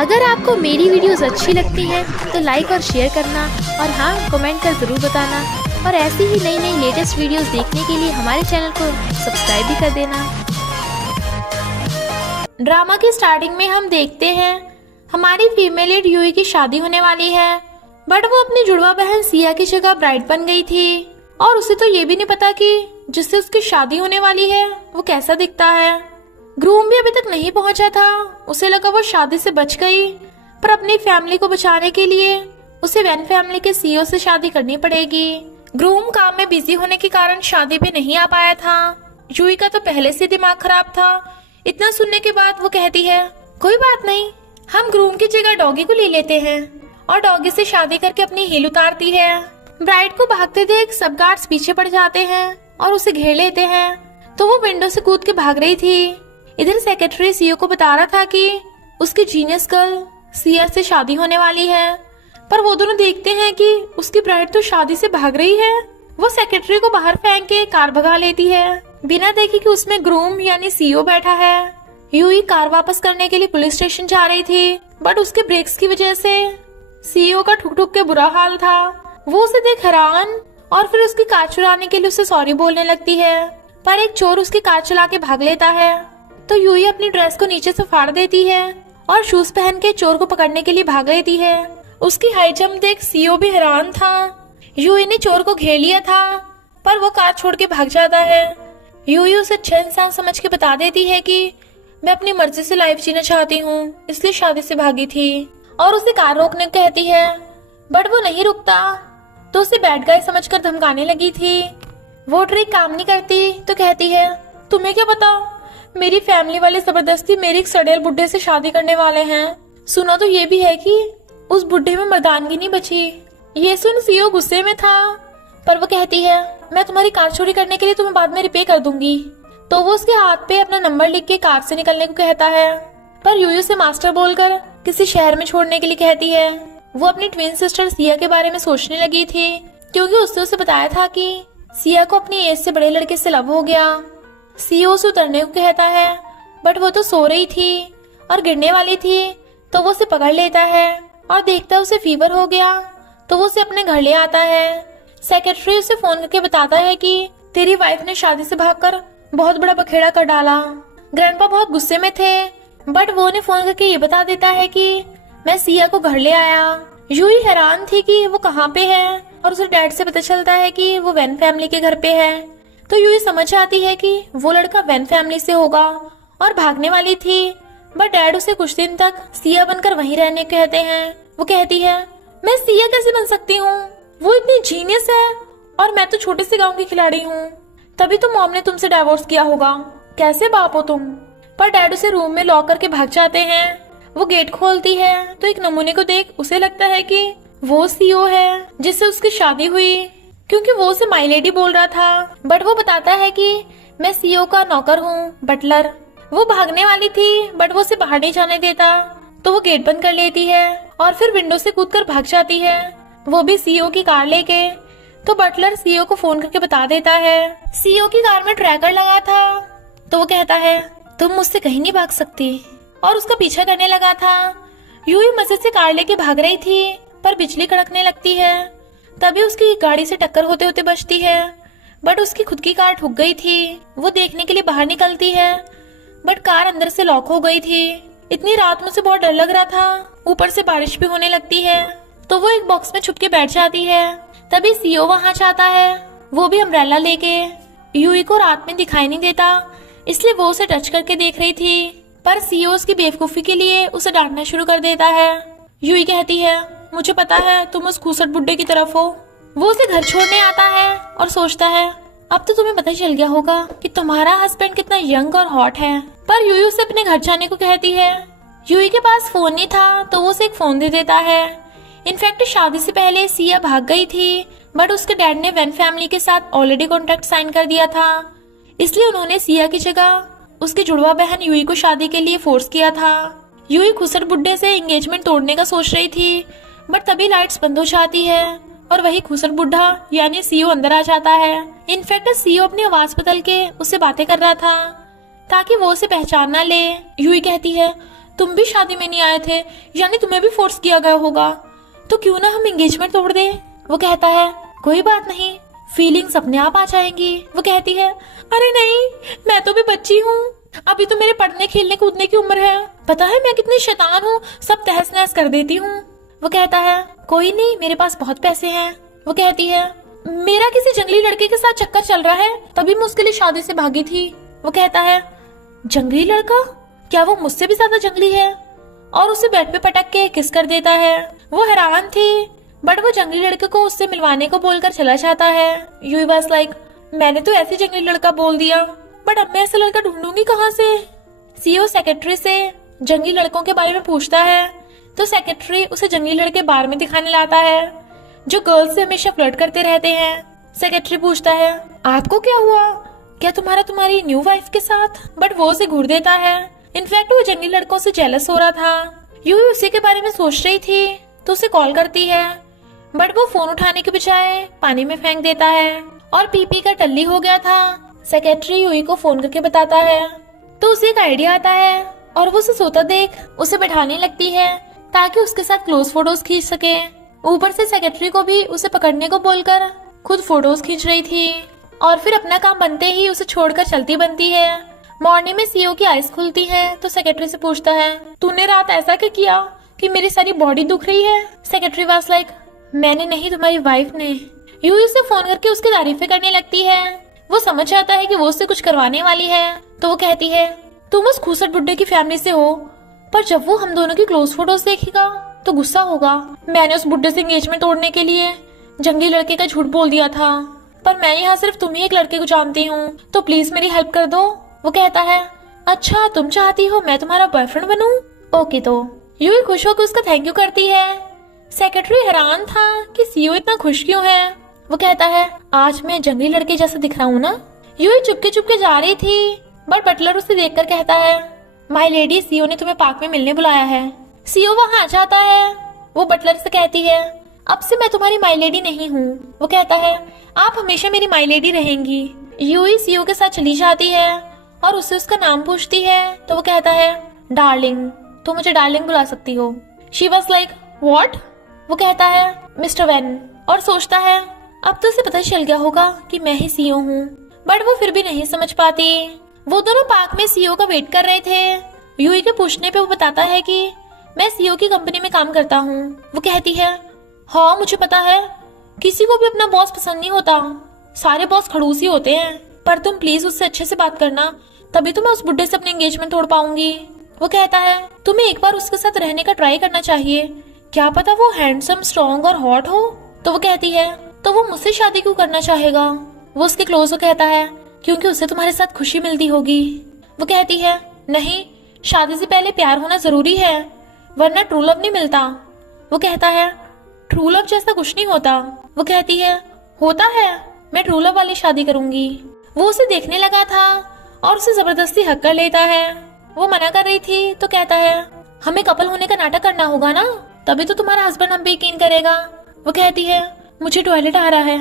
अगर आपको मेरी वीडियोस अच्छी लगती हैं तो लाइक और शेयर करना, और हाँ, कमेंट कर ज़रूर बताना। और ऐसी ही नई नई लेटेस्ट वीडियोस देखने के लिए हमारे चैनल को सब्सक्राइब भी कर देना। ड्रामा की स्टार्टिंग में हम देखते हैं हमारी फीमेल लीड यूई की शादी होने वाली है, बट वो अपनी जुड़वा बहन सिया की जगह ब्राइड बन गई थी। और उसे तो ये भी नहीं पता कि जिससे उसकी शादी होने वाली है वो कैसा दिखता है। ग्रूम भी अभी तक नहीं पहुंचा था। उसे लगा वो शादी से बच गई, पर अपनी फैमिली को बचाने के लिए उसे वैन फैमिली के सीईओ से शादी करनी पड़ेगी। ग्रूम काम में बिजी होने के कारण शादी पे नहीं आ पाया था। यूई का तो पहले से दिमाग खराब था। इतना सुनने के बाद वो कहती है, कोई बात नहीं, हम ग्रूम की जगह डॉगी को ले लेते हैं, और डॉगी से शादी करके अपनी हील उतारती है। ब्राइड को भागते देख सब गार्ड्स पीछे पड़ जाते हैं और उसे घेर लेते हैं, तो वो विंडो से कूद के भाग रही थी। इधर सेक्रेटरी सीईओ को बता रहा था कि उसकी जीनियस गर्ल सिया से शादी होने वाली है, पर वो दोनों देखते हैं कि उसकी ब्राइड तो शादी से भाग रही है। वो सेक्रेटरी को बाहर फेंक के कार भगा लेती है, बिना देखे कि उसमें ग्रूम यानी सीईओ बैठा है। यूई कार वापस करने के लिए पुलिस स्टेशन जा रही थी, बट उसके ब्रेक्स की वजह से सीईओ का ठुक ठुक के बुरा हाल था। वो उसे देख हैरान और फिर उसकी कार चुराने के लिए उसे सॉरी बोलने लगती है, पर एक चोर उसकी कार चला के भाग लेता है। तो यूई अपनी ड्रेस को नीचे से फाड़ देती है और शूज पहन के चोर को पकड़ने के लिए भाग लेती है। उसकी हाई जंप देख सीईओ भी हैरान था। यूई ने चोर को घेर लिया था, पर वो कार छोड़ के भाग जाता है। यूई उसे अच्छा इंसान समझ के बता देती है कि मैं अपनी मर्जी से लाइफ जीना चाहती हूँ, इसलिए शादी से भागी थी, और उसे कार रोकने को कहती है, बट वो नहीं रुकता, तो उसे बैड गाय समझकर धमकाने लगी थी। वो ट्रिक काम नहीं करती तो कहती है, तुम्हें क्या पता, मेरी फैमिली वाले जबरदस्ती मेरी एक सड़ेल बुड्ढे से शादी करने वाले हैं। सुना तो ये भी है कि उस बुड्ढे में मर्दानगी नहीं बची। ये सुन सीईओ गुस्से में था, पर वो कहती है, मैं तुम्हारी कार चोरी करने के लिए तुम्हें बाद में रिपे कर दूंगी। तो वो उसके हाथ पे अपना नंबर लिख के कार से निकलने को कहता है, पर यूयू से मास्टर बोलकर किसी शहर में छोड़ने के लिए कहती है। वो अपनी ट्विन सिस्टर सिया के बारे में सोचने लगी थी, क्योंकि उसने उसे बताया था कि सिया को अपनी एज से बड़े लड़के से लव हो गया। सीईओ उसे उतरने को कहता है, बट वो तो सो रही थी और गिरने वाली थी, तो वो उसे पकड़ लेता है और देखता है उसे फीवर हो गया, तो वो उसे अपने घर ले आता है। सेक्रेटरी उसे फोन करके बताता है कि तेरी वाइफ ने शादी से भागकर बहुत बड़ा बखेड़ा कर डाला। ग्रैंडपा बहुत गुस्से में थे, बट वो ने फोन करके ये बता देता है कि मैं सिया को घर ले आया। यूई हैरान थी कि वो कहाँ पे है, और उसे डैड से पता चलता है कि वो वैन फैमिली के घर पे है। तो यूई समझ आती है कि वो लड़का वैन फैमिली से होगा और भागने वाली थी, बट डैड उसे कुछ दिन तक सिया बनकर वहीं रहने कहते हैं। वो कहती है, मैं सिया कैसे बन सकती हूँ, वो इतनी जीनियस है और मैं तो छोटे से गांव की खिलाड़ी हूँ, तभी तो मॉम ने तुमसे डाइवोर्स किया होगा, कैसे बाप हो तुम। पर डैड उसे रूम में लॉक करके भाग जाते हैं। वो गेट खोलती है तो एक नमूने को देख उसे लगता है कि वो सीईओ है जिससे उसकी शादी हुई, क्योंकि वो उसे माई लेडी बोल रहा था, बट वो बताता है कि मैं सीईओ का नौकर हूँ, बटलर। वो भागने वाली थी, बट वो उसे बाहर नहीं जाने देता, तो वो गेट बंद कर लेती है और फिर विंडो से कूदकर भाग जाती है, वो भी सीईओ की कार लेके। तो बटलर सीईओ को फोन करके बता देता है सीईओ की कार में ट्रैकर लगा था। तो वो कहता है, तुम मुझसे कहीं नहीं भाग सकती, और उसका पीछा करने लगा था। यूई मजे से कार लेके भाग रही थी, पर बिजली कड़कने लगती है। तभी उसकी गाड़ी से टक्कर होते होते बचती है, बट उसकी खुद की कार ठुक गई थी। वो देखने के लिए बाहर निकलती है, बट कार अंदर से लॉक हो गई थी। इतनी रात में उसे बहुत डर लग रहा था, ऊपर से बारिश भी होने लगती है, तो वो एक बॉक्स में छुप के बैठ जाती है। तभी सीईओ वहां जाता है, वो भी अम्ब्रेला लेके। यूई को रात में दिखाई नहीं देता, इसलिए वो उसे टच करके देख रही थी, पर सीईओ उसकी बेवकूफी के लिए उसे डांटना शुरू कर देता है। यूई कहती है, मुझे पता है तुम उस खूसट बुड्ढे की तरफ हो। वो उसे घर छोड़ने आता है और सोचता है, अब तो तुम्हें पता ही चल गया होगा कि तुम्हारा हस्बैंड कितना यंग और हॉट है। पर यूई उसे अपने घर जाने को कहती है। यूई के पास फोन नहीं था, तो वो उसे एक फोन दे देता है। इनफैक्ट शादी से पहले सिया भाग गई थी, बट उसके डैड ने वैन फैमिली के साथ ऑलरेडी कॉन्ट्रैक्ट साइन कर दिया था, इसलिए उन्होंने सिया की जगह उसकी जुड़वा बहन यूई को शादी के लिए फोर्स किया था। यूई खुसर बुड्ढे से एंगेजमेंट तोड़ने का सोच रही थी, बट तभी लाइट्स बंद हो जाती है और वही खुसर बुड्ढा यानी सीईओ अंदर आ जाता है। इनफैक्ट सीईओ अपनी आवाज बदल के उससे बातें कर रहा था ताकि वो उसे पहचान ना ले। यूई कहती है, तुम भी शादी में नहीं आए थे, यानी तुम्हें भी फोर्स किया गया होगा, तो क्यों ना हम एंगेजमेंट तोड़ दे। वो कहता है कोई बात नहीं, फीलिंग्स अपने आप आ जाएंगी। वो कहती है अरे नहीं, मैं तो भी बच्ची हूँ, अभी तो मेरे पढ़ने खेलने कूदने की उम्र है, पता है मैं कितनी शैतान हूँ, सब तहस नहस कर देती हूँ। वो कहता है कोई नहीं, मेरे पास बहुत पैसे हैं। वो कहती है मेरा किसी जंगली लड़के के साथ चक्कर चल रहा है, तभी मैं उसके लिए शादी से भागी थी। वो कहता है जंगली लड़का, क्या वो मुझसे भी ज्यादा जंगली है? और उसे बेड पे पटक के किस कर देता है। वो हैरान थी, बट वो जंगली लड़के को उससे मिलवाने को बोलकर चला जाता है। यूई वाज लाइक मैंने तो ऐसे जंगली लड़का बोल दिया, बट अब मैं ऐसा लड़का ढूंढूंगी कहाँ से। सीईओ सेक्रेटरी से जंगली लड़कों के बारे में पूछता है, तो सेक्रेटरी उसे जंगली लड़के बार में दिखाने लाता है जो गर्ल्स से हमेशा फ्लर्ट करते रहते हैं। सेक्रेटरी पूछता है आपको क्या हुआ, क्या तुम्हारी न्यू वाइफ के साथ? बट वो उसे घूर देता है। इनफैक्ट वो जंगली लड़कों से जेलस हो रहा था। यूई उसी के बारे में सोच रही थी तो उसे कॉल करती है, बट वो फोन उठाने के बजाय पानी में फेंक देता है और पीपी का टल्ली हो गया था। सेक्रेटरी यूई को फोन करके बताता है, तो उसे एक आइडिया आता है और वो उसे सोता देख उसे बैठाने लगती है ताकि उसके साथ क्लोज फोटोज खींच सके। ऊपर से सेक्रेटरी को भी उसे पकड़ने को बोलकर खुद फोटोज खींच रही थी और फिर अपना काम बनते ही उसे छोड़कर चलती बनती है। मॉर्निंग में सीईओ की आइज खुलती है तो सेक्रेटरी से पूछता है तूने रात ऐसा क्या किया कि मेरी सारी बॉडी दुख रही है? सेक्रेटरी वाज लाइक मैंने नहीं, तुम्हारी वाइफ ने। यूई उसे फोन करके उसकी तारीफें करने लगती है। वो समझ जाता है कि वो उससे कुछ करवाने वाली है, तो वो कहती है तुम उस खूसट बुड्ढे की फैमिली से हो, पर जब वो हम दोनों की क्लोज फोटोज देखेगा तो गुस्सा होगा। मैंने उस बुड्ढे से एंगेजमेंट तोड़ने के लिए जंगली लड़के का झूठ बोल दिया था, पर मैं यहाँ सिर्फ तुम ही एक लड़के को जानती हूँ, तो प्लीज मेरी हेल्प कर दो। वो कहता है अच्छा तुम चाहती हो मैं तुम्हारा बॉयफ्रेंड बनूं? ओके। तो यूई खुश होकर उसका थैंक यू करती है। सेक्रेटरी हैरान था कि सीईओ इतना खुश क्यों है। वो कहता है आज मैं जंगली लड़के जैसा दिख रहा हूँ ना? यूई चुपके चुपके जा रही थी, बट बटलर उसे देखकर कहता है माय लेडी, सीईओ ने तुम्हें पार्क में मिलने बुलाया है। सीईओ वहाँ आ जाता है। वो बटलर से कहती है अब से मैं तुम्हारी माय लेडी नहीं हूँ। वो कहता है आप हमेशा मेरी माय लेडी रहेंगी। यूई सीईओ के साथ चली जाती है और उससे उसका नाम पूछती है, तो वो कहता है डार्लिंग, तो मुझे डार्लिंग बुला सकती हो। She was like what? वो कहता है मिस्टर वैन, और सोचता है अब तो उसे पता चल गया होगा कि मैं ही सीईओ हूँ, बट वो फिर भी नहीं समझ पाती। वो दोनों पार्क में सीईओ का वेट कर रहे थे। यूई के पूछने पे वो बताता है कि मैं सीईओ की कंपनी में काम करता हूँ। वो कहती है हाँ मुझे पता है, किसी को भी अपना बॉस पसंद नहीं होता, सारे बॉस खड़ूस ही होते हैं, पर तुम प्लीज उससे अच्छे से बात करना, तभी तो मैं उस बुड्ढे से अपनी एंगेजमेंट तोड़ पाऊंगी। वो कहता है तुम्हें एक बार उसके साथ रहने का ट्राई करना चाहिए, क्या पता वो हैंडसम, स्ट्रॉन्ग और हॉट हो। तो वो कहती है तो वो मुझसे शादी क्यों करना चाहेगा? वो उसके क्लोज हो कहता है क्योंकि उसे तुम्हारे साथ खुशी मिलती होगी। वो कहती है नहीं, शादी से पहले प्यार होना जरूरी है, वरना ट्रू लव नहीं मिलता। वो कहता है ट्रू लव जैसा कुछ नहीं होता। वो कहती है होता है, मैं ट्रू लव वाली शादी करूंगी। वो उसे देखने लगा था और उसे जबरदस्ती हक कर लेता है। वो मना कर रही थी तो कहता है हमें कपल होने का नाटक करना होगा ना, तभी तो तुम्हारा हस्बैंड हम पे यकीन करेगा। वो कहती है मुझे टॉयलेट आ रहा है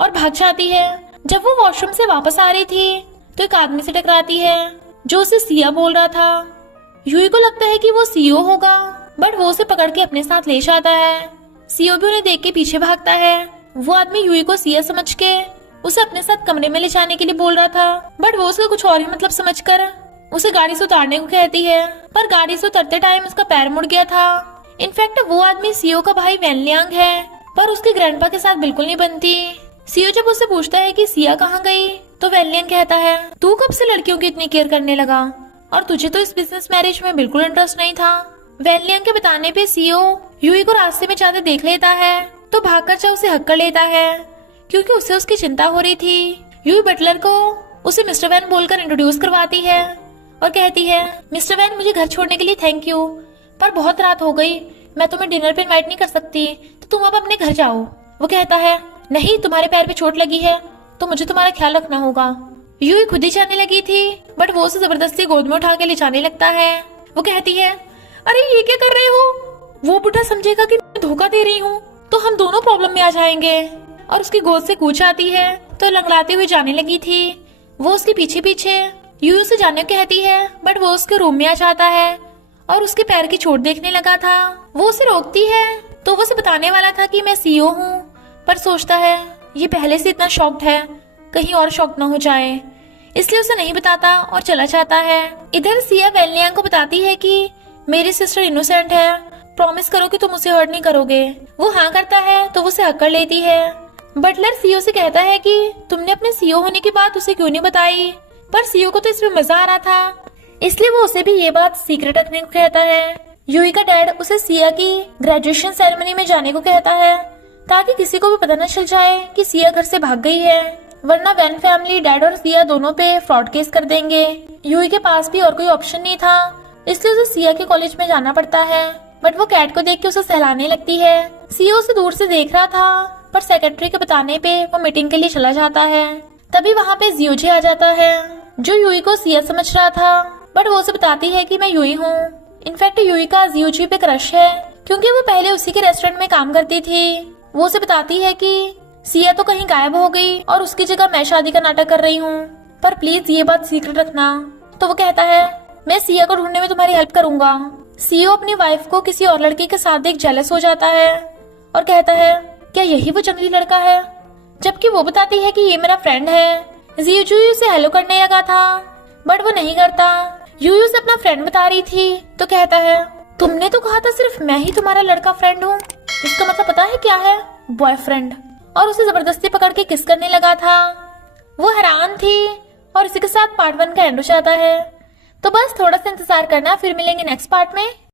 और भाग जाती है। जब वो वॉशरूम से वापस आ रही थी तो एक आदमी से टकराती है जो उसे सिया बोल रहा था। यूई को लगता है कि वो सीईओ होगा, बट वो उसे पकड़ के अपने साथ ले जाता है। सीईओ भी उन्हें देख के पीछे भागता है। वो आदमी यूई को सिया समझ के उसे अपने साथ कमरे में ले जाने के लिए बोल रहा था, बट वो उसका कुछ और ही मतलब समझकर उसे गाड़ी से उतारने को कहती है, पर गाड़ी से उतरते टाइम उसका पैर मुड़ गया था। इनफैक्ट वो आदमी सीईओ का भाई वैनलियांग है, पर उसके ग्रैंडपा के साथ बिल्कुल नहीं बनती। सीईओ जब उससे पूछता है कि सिया कहाँ गई, तो वैनलियांग कहता है तू कब से लड़कियों की इतनी केयर करने लगा, और तुझे तो इस बिजनेस मैरिज में बिल्कुल इंटरेस्ट नहीं था। वैनलियांग के बताने पे सीईओ यूई को रास्ते में जाते देख लेता है, तो भागकर जा उसे हक कर लेता है क्योंकि उसे उसकी चिंता हो रही थी। यूई बटलर को उसे मिस्टर वैन बोलकर इंट्रोड्यूस करवाती है और कहती है मिस्टर वैन, मुझे घर छोड़ने के लिए थैंक यू, पर बहुत रात हो गई, मैं तुम्हें डिनर पे इनवाइट नहीं कर सकती, तो तुम अब अपने घर जाओ। वो कहता है नहीं, तुम्हारे पैर पे चोट लगी है तो मुझे तुम्हारा ख्याल रखना होगा। यूई खुद ही जाने लगी थी, बट वो उसे जबरदस्ती गोद में उठा के ले जाने लगता है। वो कहती है अरे ये क्या कर रहे हो, वो बुढ़ा समझेगा कि मैं धोखा दे रही हूँ तो हम दोनों प्रॉब्लम में आ जाएंगे। और उसकी गोद से कूच आती है तो लंगड़ाते हुए जाने लगी थी। वो उसके पीछे पीछे यूई उसे जाने को कहती है, बट वो उसके रूम में आ जाता है और उसके पैर की चोट देखने लगा था। वो उसे रोकती है तो वो उसे बताने वाला था कि मैं सीईओ हूँ, पर सोचता है ये पहले से इतना शॉक्ड है, कहीं और शॉक ना हो जाए, इसलिए उसे नहीं बताता और चला जाता है। इधर सिया वेलनियांग को बताती है कि मेरी सिस्टर इनोसेंट है, प्रॉमिस करो कि तुम उसे हर्ट नहीं करोगे। वो हाँ करता है तो वो उसे हक कर लेती है। बटलर सीईओ से कहता है कि तुमने अपने सीईओ होने की बात उसे क्यों नहीं बताई, पर सीईओ को तो इसमें मजा आ रहा था, इसलिए वो उसे भी ये बात सीक्रेट रखने को कहता है। यूई का डैड उसे सिया की ग्रेजुएशन सेरेमनी में जाने को कहता है ताकि किसी को भी पता न चल जाए कि सिया घर से भाग गई है, वरना वैन फैमिली डैड और सिया दोनों पे फ्रॉड केस कर देंगे। यूई के पास भी और कोई ऑप्शन नहीं था, इसलिए उसे सिया के कॉलेज में जाना पड़ता है। बट वो कैट को देख के उसे सहलाने लगती है। सीईओ उसे दूर से देख रहा था, पर सेक्रेटरी के बताने पे वो मीटिंग के लिए चला जाता है। तभी वहाँ पे जियोजे आ जाता है, जो यूई को सिया समझ रहा था, बट वो उसे बताती है कि मैं यूई हूँ। इनफैक्ट यूई का जियोजी पे क्रश है, क्योंकि वो पहले उसी के रेस्टोरेंट में काम करती थी। वो उसे बताती है कि सिया तो कहीं गायब हो गई और उसकी जगह मैं शादी का नाटक कर रही हूँ, पर प्लीज ये बात सीक्रेट रखना। तो वो कहता है मैं सिया को ढूंढने में तुम्हारी हेल्प करूंगा। सीईओ अपनी वाइफ को किसी और लड़के के साथ देख जेलस हो जाता है और कहता है क्या यही वो जंगली लड़का है, जबकि वो बताती है कि ये मेरा फ्रेंड है। जियोजी उसे हेलो करने लगा था, बट वो नहीं करता। यूयू से अपना फ्रेंड बता रही थी तो कहता है तुमने तो कहा था सिर्फ मैं ही तुम्हारा लड़का फ्रेंड हूँ, इसका मतलब पता है क्या है, बॉयफ्रेंड। और उसे जबरदस्ती पकड़ के किस करने लगा था। वो हैरान थी और इसी के साथ पार्ट 1 का एंड हो जाता है। तो बस थोड़ा सा इंतजार करना, फिर मिलेंगे नेक्स्ट पार्ट में।